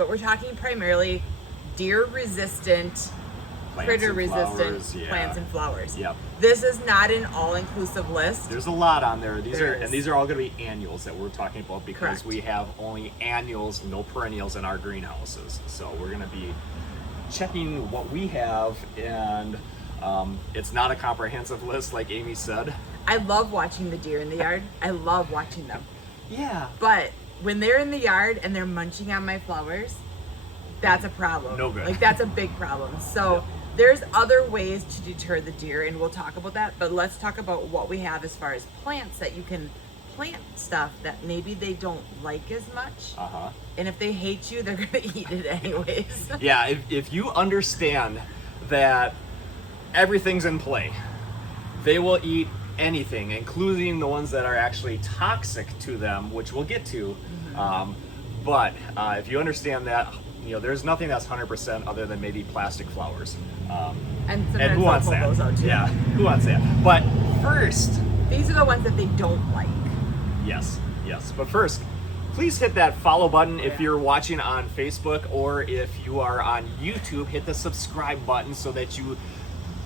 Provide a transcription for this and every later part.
But we're talking primarily deer resistant, critter resistant plants and flowers. Yep. This is not an all-inclusive list. There's a lot on there. These are all going to be annuals that we're talking about because Correct. we have only annuals, no perennials in our greenhouses. So we're going to be checking what we have, and it's not a comprehensive list like Amy said. I love watching the deer in the yard. I love watching them. Yeah. But when they're in the yard and they're munching on my flowers, that's a problem. No good. Like, that's a big problem. So there's other ways to deter the deer, and we'll talk about that. But let's talk about what we have as far as plants that you can plant stuff that maybe they don't like as much. And if they hate you, they're gonna eat it anyways. Yeah, if you understand that everything's in play, they will eat anything, including the ones that are actually toxic to them, which we'll get to. But if you understand that, you know, there's nothing that's 100% other than maybe plastic flowers. And who wants that? Those out too. Yeah, who wants that? But first, these are the ones that they don't like. Yes. But first, please hit that follow button if you're watching on Facebook, or if you are on YouTube, hit the subscribe button so that you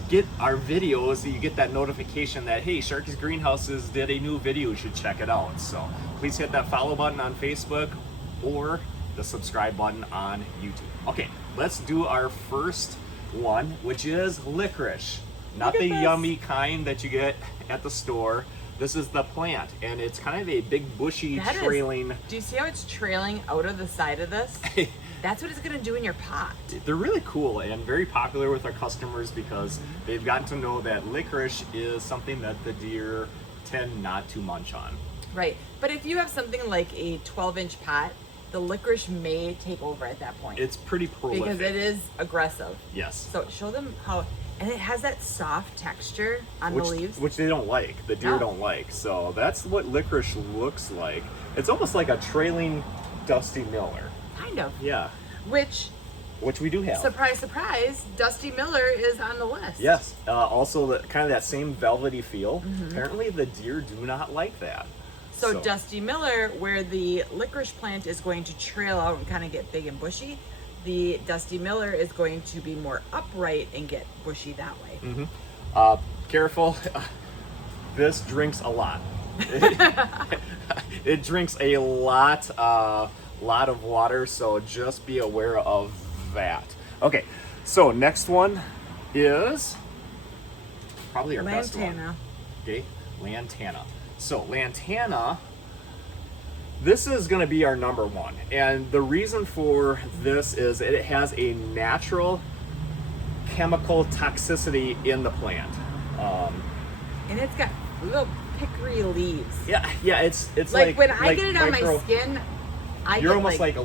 get our videos, you get that notification that, hey, Sharkey's Greenhouses did a new video, you should check it out. So please hit that follow button on Facebook or the subscribe button on YouTube. Okay, let's do our first one, which is licorice. Not the yummy kind that you get at the store. This is the plant, and it's kind of a big bushy trailing. Do you see how it's trailing out of the side of this? That's what it's gonna do in your pot. They're really cool and very popular with our customers because they've gotten to know that licorice is something that the deer tend not to munch on. Right, but if you have something like a 12-inch pot, the licorice may take over at that point. It's pretty prolific. Because it is aggressive. Yes. So show them how, and it has that soft texture on the leaves. Which they don't like, the deer don't like. So that's what licorice looks like. It's almost like a trailing Dusty Miller. Kind of. Yeah. Which we do have. Surprise, surprise, Dusty Miller is on the list. Yes. Also, kind of that same velvety feel. Apparently, the deer do not like that. So Dusty Miller, where the licorice plant is going to trail out and kind of get big and bushy, the Dusty Miller is going to be more upright and get bushy that way. Careful. This drinks a lot. It drinks a lot of water, so just be aware of that. Okay, so next one is probably our best one. Lantana. Okay, Lantana. So Lantana, this is going to be our number one, and the reason for this is it has a natural chemical toxicity in the plant. And it's got little pickery leaves. Yeah, it's like when I get it on my skin, you're almost like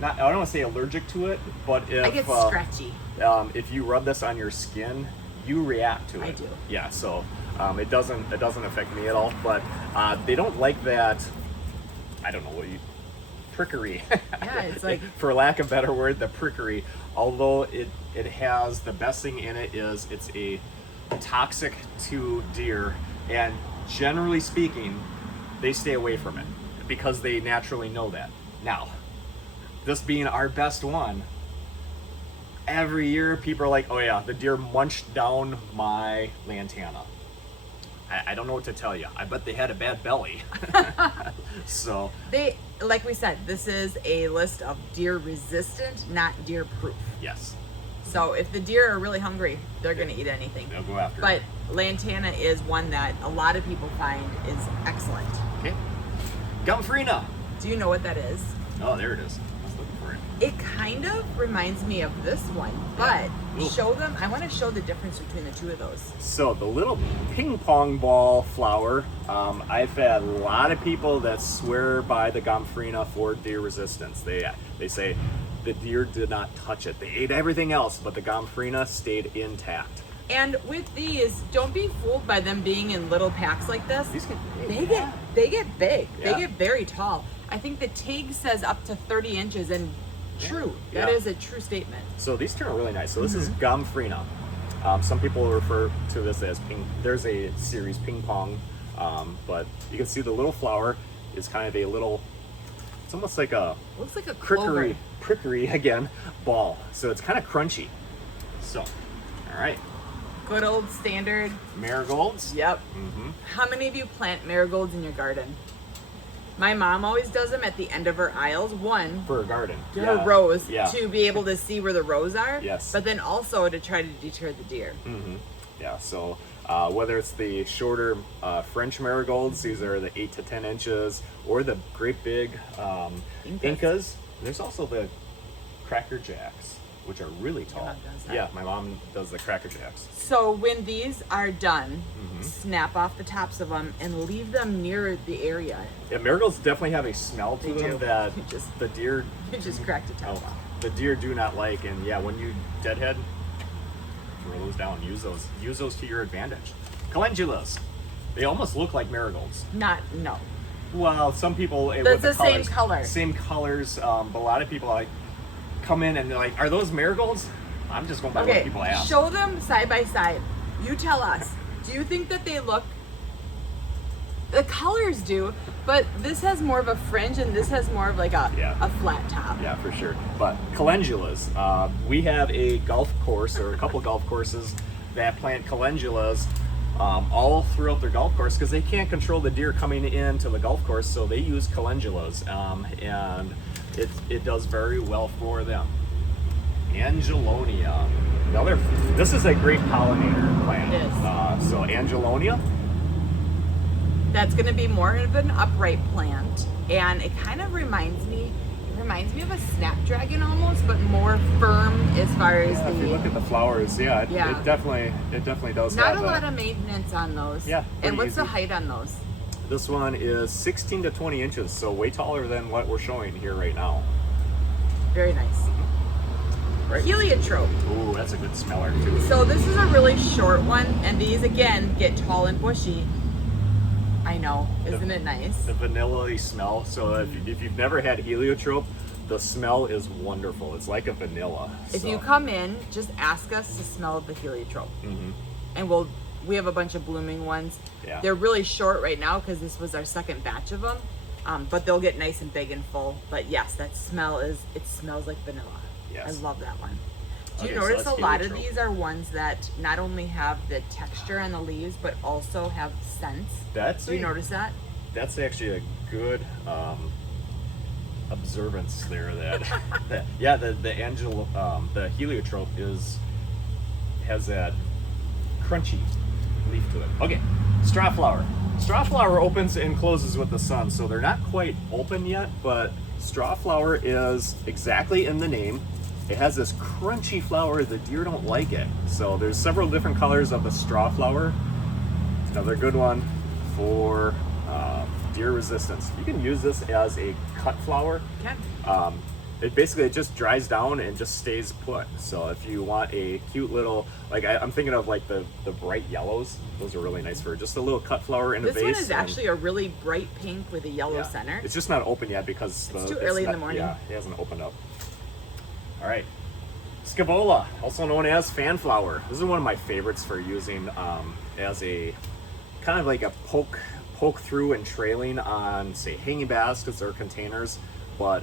not, I don't want to say allergic to it, but if I get scratchy. If you rub this on your skin, you react to it. I do. Yeah, so it doesn't affect me at all, but they don't like that. I don't know what prickery. Yeah, it's like, for lack of a better word, the prickery. Although it has, the best thing in it is it's a toxic to deer, and generally speaking, they stay away from it because they naturally know that. Now, this being our best one, every year people are like, oh yeah, the deer munched down my Lantana. I don't know what to tell you. I bet they had a bad belly. So they, like we said, this is a list of deer resistant, not deer proof. Yes. So if the deer are really hungry, they're going to eat anything. They'll go after but it. Lantana is one that a lot of people find is excellent. Okay. Gomphrena. Do you know what that is? Oh, there it is. I was looking for it. It kind of reminds me of this one, but show them. I want to show the difference between the two of those. So the little ping pong ball flower, I've had a lot of people that swear by the Gomphrena for deer resistance. They say the deer did not touch it. They ate everything else, but the Gomphrena stayed intact. And with these, don't be fooled by them being in little packs like this. These get big. They get big. Yeah. They get very tall. I think the TIG says up to 30 inches, and true. Yeah. That is a true statement. So these turn out really nice. So this is Gomphrena. Some people refer to this as ping. There's a series ping pong, but you can see the little flower is kind of a little. It's almost like a looks like a clover. prickery again ball. So it's kind of crunchy. So, all right. Good old standard Marigolds. Yep. Mm-hmm. How many of you plant marigolds in your garden? My mom always does them at the end of her aisles. One, For a garden. her rows, Yeah. to be able to see where the rows are. Yes. But then also to try to deter the deer. Mm-hmm. Yeah, so whether it's the shorter French marigolds, these are the 8 to 10 inches, or the great big Incas. There's also the Cracker Jacks, which are really tall. mom does that. Yeah, my mom does the Cracker Jacks. So when these are done, Mm-hmm. snap off the tops of them and leave them near the area. Yeah, marigolds definitely have a smell to They them do. that You just- the deer You just cracked a top off. the deer do not like, and yeah, when you deadhead, throw those down. Use those to your advantage. Calendulas, they almost look like marigolds. No. Well, some people That's with the same color. Same colors, but a lot of people like come in and they're like, "Are those marigolds?" I'm just going by what Okay, people ask. show them side by side. You tell us. Do you think that they look? The colors do, but this has more of a fringe and this has more of like a flat top. Yeah, for sure. But calendulas, we have a golf course or a couple golf courses that plant calendulas all throughout their golf course because they can't control the deer coming into the golf course, so they use calendulas, and it does very well for them. Angelonia. This is a great pollinator plant. It is. So angelonia. That's going to be more of an upright plant, and it kind of reminds me of a snapdragon almost, but more firm as far as If you look at the flowers, it definitely does. Not have a lot of maintenance on those. Yeah, And pretty what's the easy. height on those? This one is 16 to 20 inches, so way taller than what we're showing here right now. Very nice. Right. Heliotrope. Ooh, that's a good smeller too. So this is a really short one, and these again get tall and bushy. I know, isn't it nice? The vanilla-y smell. So if you've never had heliotrope, the smell is wonderful. It's like a vanilla. If you come in, just ask us to smell the heliotrope, and we have a bunch of blooming ones. Yeah. They're really short right now because this was our second batch of them, but they'll get nice and big and full. But yes, it smells like vanilla. Yes. I love that one. Do you Okay, so notice that's a lot of heliotrope. these are ones that not only have the texture on the leaves, but also have scents? Do you notice that? That's actually a good observance there. The heliotrope has that crunchy leaf to it. Okay, straw flower. Straw flower opens and closes with the sun, so they're not quite open yet, but straw flower is exactly in the name. It has this crunchy flower. The deer don't like it. So there's several different colors of the straw flower. Another good one for deer resistance. You can use this as a cut flower. Okay. It just dries down and just stays put. So if you want a cute little, like I'm thinking of like the bright yellows. Those are really nice for just a little cut flower in a vase. This one is actually a really bright pink with a yellow center. It's just not open yet because It's too early in the morning. Yeah, it hasn't opened up. All right, Scaevola, also known as fan flower. This is one of my favorites for using as a kind of like a poke through and trailing on, say, hanging baskets or containers, but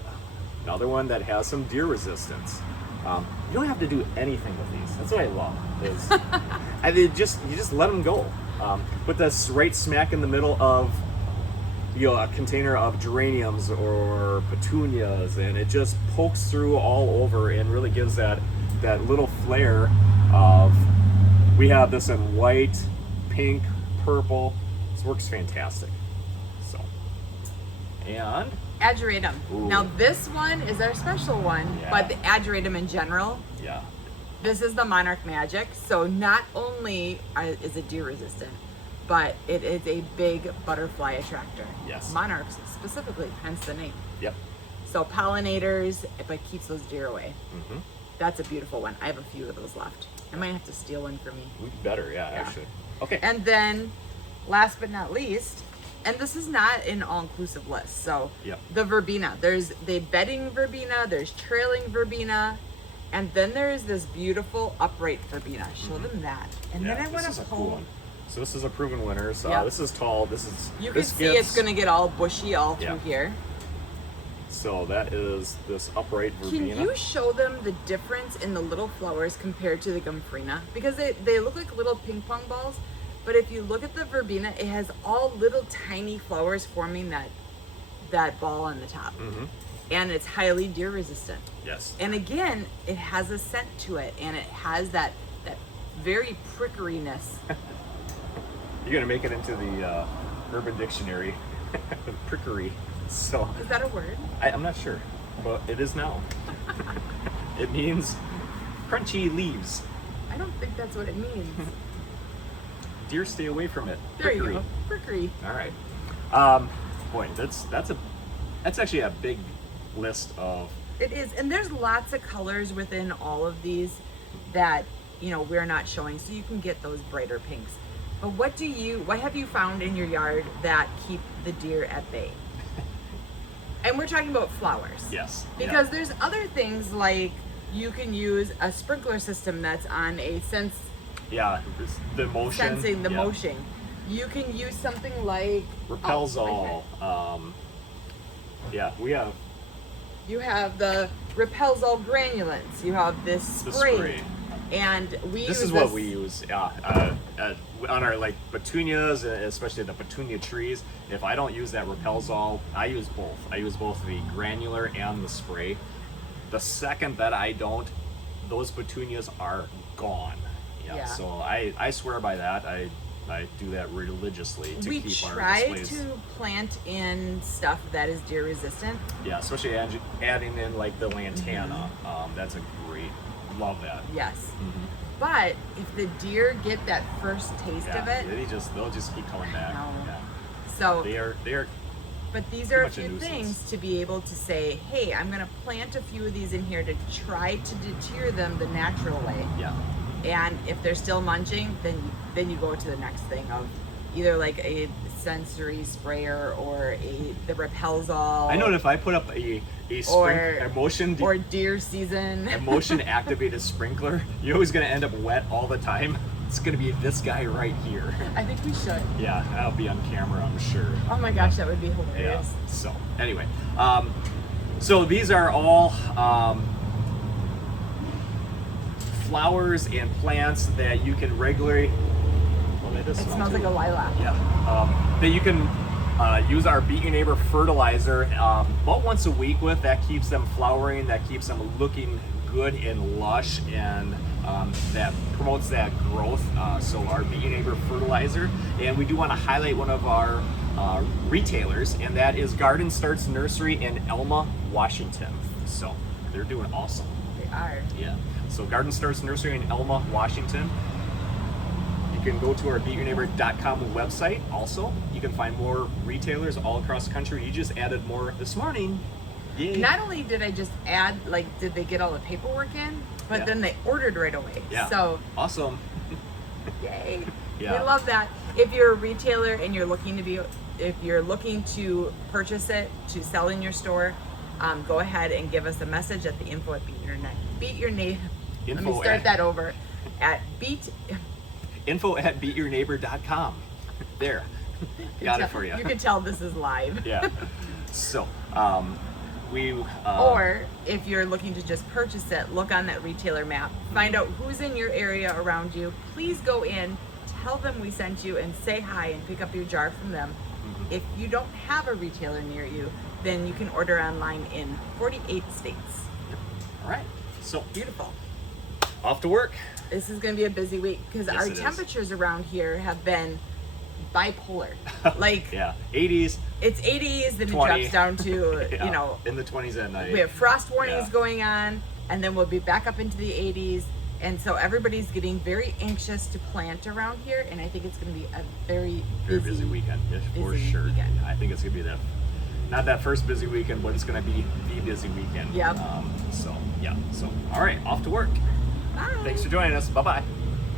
another one that has some deer resistance. You don't have to do anything with these. That's what I love. Is you just let them go. Put this right smack in the middle of a container of geraniums or petunias, and it just pokes through all over and really gives that little flair of. We have this in white, pink, purple. This works fantastic. So, and Ageratum. Ooh. Now this one is our special one, Yeah. but the Ageratum in general, yeah, this is the Monarch Magic. So not only is it deer resistant, but it is a big butterfly attractor. Yes. Monarchs specifically, hence the name. yep. So pollinators, but keeps those deer away. Mm-hmm. That's a beautiful one. I have a few of those left. I might have to steal one for me. Better, yeah, actually. Okay. And then, last but not least, and this is not an all-inclusive list, so Yep. the verbena. There's the bedding verbena, there's trailing verbena, and then there's this beautiful upright verbena. Show them that. And then I want this is to a cool pull. one. So this is a proven winner. So Yep. This is tall. This is. You can this see gets- it's going to get all bushy all through Yeah. here. So that is this upright verbena. Can you show them the difference in the little flowers compared to the Gomphrena? Because they look like little ping pong balls, but if you look at the verbena, it has all little tiny flowers forming that ball on the top. Mm-hmm. And it's highly deer resistant. Yes. And again, it has a scent to it, and it has that very prickeriness. You're gonna make it into the Urban Dictionary. Prickery. So Is that a word? I'm not sure, but it is now. It means crunchy leaves. I don't think that's what it means. Deer stay away from it. There you go. Prickery. All right. Boy, that's actually a big list of. It is, and there's lots of colors within all of these that we're not showing, so you can get those brighter pinks. But what have you found in your yard that keep the deer at bay? And we're talking about flowers. Yes. Because there's other things like you can use a sprinkler system that's on a sense. Yeah, the motion. Sensing the motion. You can use something like Repelsol. We have. You have the Repelsol granulants. You have this spray. And this is what we use on our petunias, especially the petunia trees. If I don't use that Repelsol, I use both. I use both the granular and the spray. The second that I don't, those petunias are gone. Yeah. So I swear by that. I do that religiously to keep our displays. We try to plant in stuff that is deer resistant. Yeah, especially adding in like the Lantana. That's a great. Love that. Yes. Mm-hmm. But if the deer get that first taste of it, they'll just keep coming back. Yeah. So they are. But these are a few things to be able to say, hey, I'm going to plant a few of these in here to try to deter them the natural way. Yeah. And if they're still munching, then you go to the next thing of either like a sensory sprayer or the Repelsol. I know if I put up a deer season emotion activated sprinkler, you're always going to end up wet all the time. It's going to be this guy right here. I think we should. Yeah, that'll be on camera, I'm sure. Oh my gosh, that would be hilarious. Yeah. So anyway, so these are all flowers and plants that you can regularly. It smells like a lilac. Yeah. That you can use our Beat Your Neighbor fertilizer about once a week with. That keeps them flowering, that keeps them looking good and lush, and that promotes that growth. So our Beat Your Neighbor fertilizer. And we do want to highlight one of our retailers, and that is Garden Starts Nursery in Elma, Washington. So they're doing awesome. They are. Yeah. So Garden Starts Nursery in Elma, Washington. You can go to our beatyourneighbor.com website. Also, you can find more retailers all across the country. You just added more this morning. Yay. Not only did I just add, did they get all the paperwork in, but then they ordered right away. Yeah. So awesome. Yay. Yeah. We love that. If you're a retailer and you're looking to purchase it to sell in your store, go ahead and give us a message at the info at Beat Your Neighbor. Let me start that over. Info at beatyourneighbor.com. There. Got it for you. You can tell this is live. Yeah. So, or if you're looking to just purchase it, look on that retailer map. Find out who's in your area around you. Please go in, tell them we sent you, and say hi and pick up your jar from them. Mm-hmm. If you don't have a retailer near you, then you can order online in 48 states. All right. So beautiful. Off to work. This is going to be a busy week because our temperatures around here have been bipolar. Yeah, 80s. It's 80s, then 20. It drops down to, in the 20s at night. We have frost warnings going on, and then we'll be back up into the 80s. And so everybody's getting very anxious to plant around here, and I think it's going to be a very busy weekend, for sure. Weekend. I think it's going to be not that first busy weekend, but it's going to be the busy weekend. Yep. So, all right, off to work. Bye. Thanks for joining us. Bye-bye.